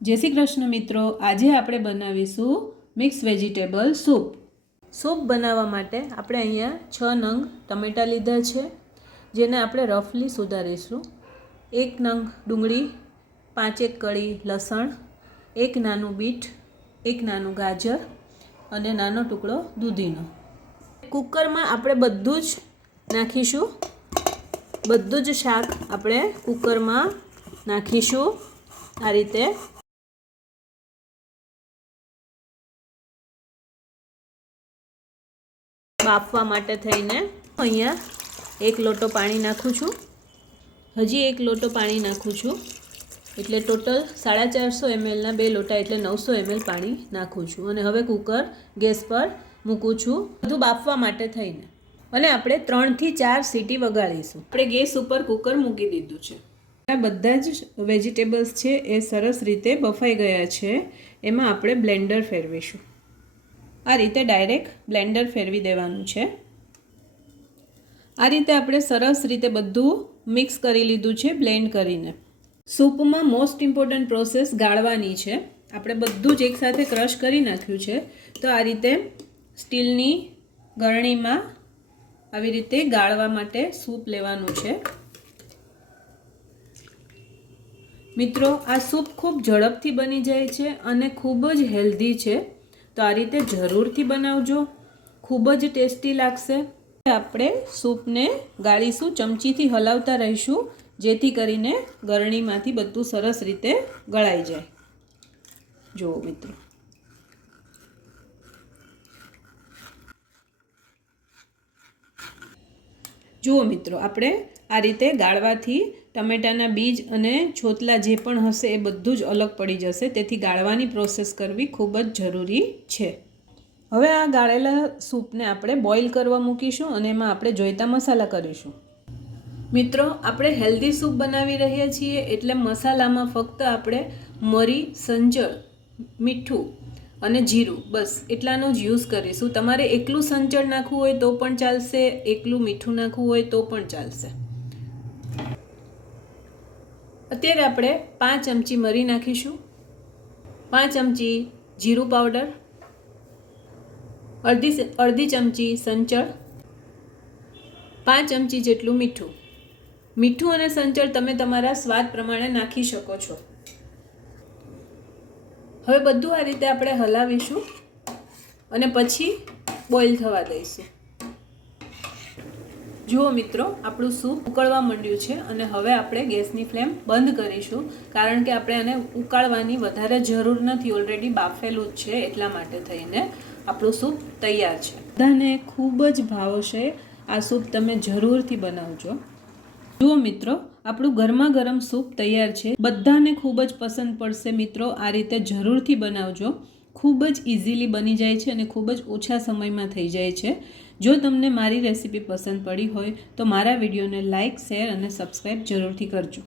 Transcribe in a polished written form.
जय श्री कृष्ण मित्रों, आज આપણે બનાવીશું મિક્સ વેજીટેબલ સૂપ। સૂપ બનાવવા માટે આપણે અહીંયા 6 નંગ ટમેટા લીધા છે, જેને આપણે રફલી સુધારીશું। 1 નંગ ડુંગળી, 5 કળી લસણ, 1 નાનું બીટ, 1 નાનું ગાજર અને નાનો ટુકડો દૂધીનો। કુકરમાં આપણે બધું જ નાખીશું, બધું જ શાક આપણે કુકરમાં નાખીશું આ રીતે। બાફવા માટે થઈને અહીંયા 1 લોટો પાણી નાખું છું, હજી 1 લોટો પાણી નાખું છું, એટલે ટોટલ 450 ml ના 2 લોટા એટલે 900 ml પાણી નાખું છું। અને હવે કુકર ગેસ પર મૂકું છું બધું બાફવા માટે થઈને, અને આપણે 3 થી 4 સીટી વગાડીશું। આપણે ગેસ ઉપર કુકર મૂકી દીધું છે। આ બધા જ વેજીટેબલ્સ છે એ સરસ રીતે બફાઈ ગયા છે। એમાં આપણે બ્લેન્ડર ફેરવીશું। આ રીતે ડાયરેક્ટ બ્લેન્ડર ફેરવી દેવાનું છે। આ રીતે આપણે સરસ રીતે બધું મિક્સ કરી લીધું છે બ્લેન્ડ કરીને। સૂપમાં મોસ્ટ ઇમ્પોર્ટન્ટ પ્રોસેસ ગાળવાની છે। આપણે બધું જ એકસાથે ક્રશ કરી નાખ્યું છે, તો આ રીતે સ્ટીલની ગરણીમાં આવી રીતે ગાળવા માટે સૂપ લેવાનું છે। મિત્રો, આ સૂપ ખૂબ ઝડપથી બની જાય છે અને ખૂબ જ હેલ્ધી છે, તો આ રીતે જરૂરથી બનાવજો, ખૂબ જ ટેસ્ટી લાગશે। આપણે સૂપને ગાળીશું, ચમચીથી હલાવતા રહીશું જેથી કરીને ગરણીમાંથી બધું સરસ રીતે ગળાઈ જાય। જુઓ મિત્રો, આપણે આ રીતે ગાળવાથી ટમેટાના બીજ અને છોતલા જે પણ હશે એ બધું જ અલગ પડી જશે, તેથી ગાળવાની પ્રોસેસ કરવી ખૂબ જ જરૂરી છે। હવે આ ગાળેલા સૂપને આપણે બોઇલ કરવા મૂકીશું અને એમાં આપણે જોઈતા મસાલા કરીશું। મિત્રો, આપણે હેલ્ધી સૂપ બનાવી રહ્યા છીએ, એટલે મસાલામાં ફક્ત આપણે મરી, સંચળ, મીઠું અને જીરું બસ એટલાનો જ યુઝ કરીશું। તમારે એકલું સંચળ નાખવું હોય તો પણ ચાલશે, એકલું મીઠું નાખવું હોય તો પણ ચાલશે। અત્યારે આપણે 5 ચમચી મરી નાખીશું, 5 ચમચી જીરું પાવડર, અડધી ચમચી સંચળ, 5 ચમચી જેટલું મીઠું। મીઠું અને સંચળ તમે તમારા સ્વાદ પ્રમાણે નાખી શકો છો। હવે બધું આ રીતે આપણે હલાવીશું અને પછી બોઇલ થવા દઈશું। જુઓ મિત્રો, આપણું સૂપ ઉકળવા માંડ્યું છે અને હવે આપણે ગેસની ફ્લેમ બંધ કરીશું, કારણ કે આપણે આને ઉકાળવાની વધારે જરૂર નથી, ઓલરેડી બાફેલું જ છે, એટલા માટે થઈને આપણું સૂપ તૈયાર છે। બધાને ખૂબ જ ભાવશે આ સૂપ, તમે જરૂરથી બનાવજો। જુઓ મિત્રો, આપણું ગરમા ગરમ સૂપ તૈયાર છે, બધાને ખૂબ જ પસંદ પડશે। મિત્રો, આ રીતે જરૂરથી બનાવજો, ખૂબ જ ઇઝીલી બની જાય છે અને ખૂબ જ ઓછા સમયમાં થઈ જાય છે। જો તમને મારી રેસીપી પસંદ પડી હોય તો મારા વિડીયોને લાઇક, શેર અને સબસ્ક્રાઈબ જરૂરથી કરજો।